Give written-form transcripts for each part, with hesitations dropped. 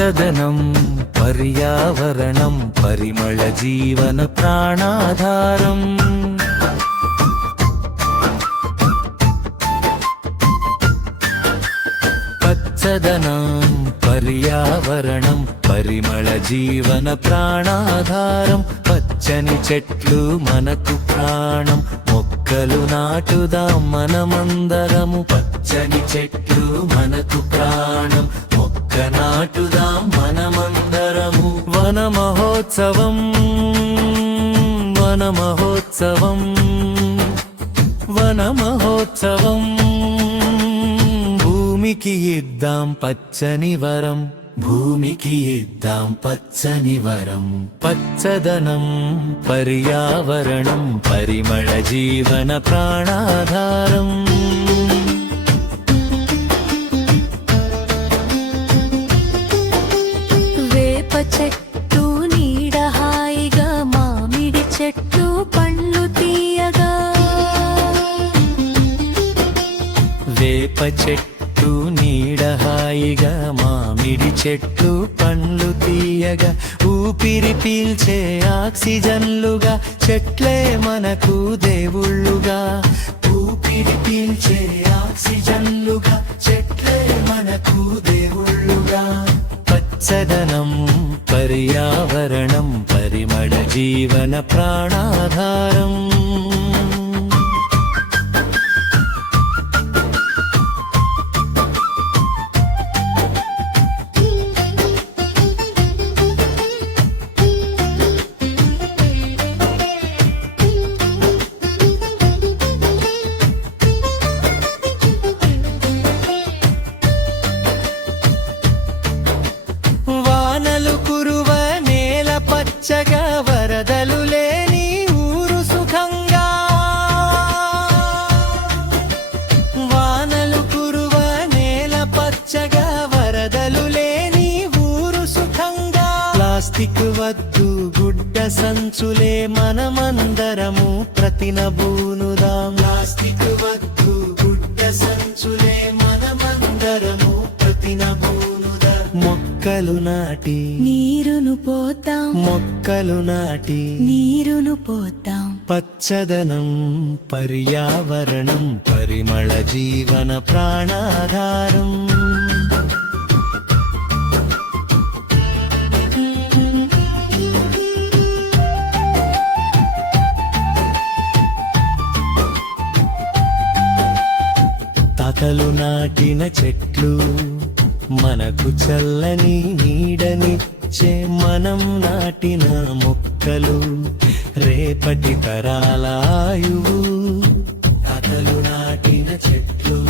పచ్చదనం పర్యావరణం పరిమళ జీవన ప్రాణాధారం. పచ్చదనం పర్యావరణం పరిమళ జీవన ప్రాణాధారం. పచ్చని చెట్లు మనకు ప్రాణం, మొక్కలు నాటుదాం మనమందరము. పచ్చని చెట్లు మనకు ప్రాణం, మొక్క నాటుదాం మనమందరము. వన మహోత్సవం వన మహోత్సవం వన మహోత్సవం. భూమికి ఇద్దాం పచ్చని వరం, భూమికి ఇద్దాం పచ్చని వరం. పచ్చదనం పర్యావరణం పరిమళ జీవన ప్రాణాధారం. వేప చెట్టు నీడ హాయిగా, మామిడి చెట్టు పండ్లు తీయగా. వేప చెట్టు నీడ హాయిగా, మామిడి చెట్టు పండ్లు తీయగా. ఊపిరి పీల్చే ఆక్సిజన్లుగా, చెట్లే మనకు దేవుళ్ళుగా. ఊపిరి పీల్చే ఆక్సిజన్లుగా, చెట్లే మనకు దేవుళ్ళుగా. పచ్చదనం పర్యావరణం పరిమళ జీవన ప్రాణాధారం. పచ్చగా వరదలు లేని ఊరు సుఖంగా. వానలు కురువ నేల పచ్చగా వరదలు లేని ఊరు సుఖంగా. ప్లాస్టిక్ వద్దు గుడ్డ సంచులే మనమందరము ప్రతినబూనుదాం. ప్లాస్టిక్ వద్దు గుడ్డ సంచులే మనమందరము ప్రతినబూనుదాం. మొక్కలు నాటి నీరును పోతాం, మొక్కలు నాటి నీరును పోతాం. పచ్చదనం పర్యావరణం పరిమళ జీవన ప్రాణాధారం. తాతలు నాటిన చెట్లు మనకు చల్లని నీడనిచ్చే. మనం నాటిన మొక్కలు రేపటి తరాల ఆయువు. తాతలు నాటిన చెట్లు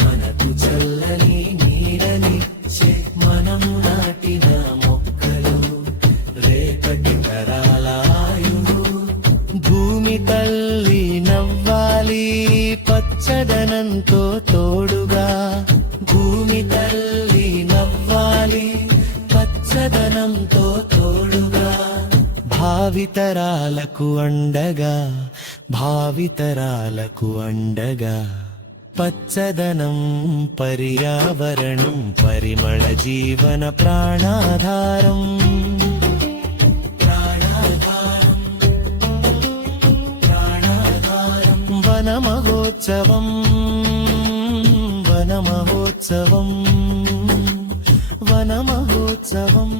మనకు చల్లని నీడనిచ్చే. మనం నాటిన మొక్కలు రేపటి తరాల ఆయువు. భూమి తల్లి నవ్వాలి పచ్చదనంతో తోడుగా. భూమి తల్లి నవ్వాలి పచ్చదనంతో తోడుగా. భావితరాలకు అండగా, భావితరాలకు అండగా. పచ్చదనం పర్యావరణం పరిమళ జీవన ప్రాణాధారం. ప్రాణాధారం ప్రాణాధారం. వన మహోత్సవం వన మహోత్సవం వన మహోత్సవం.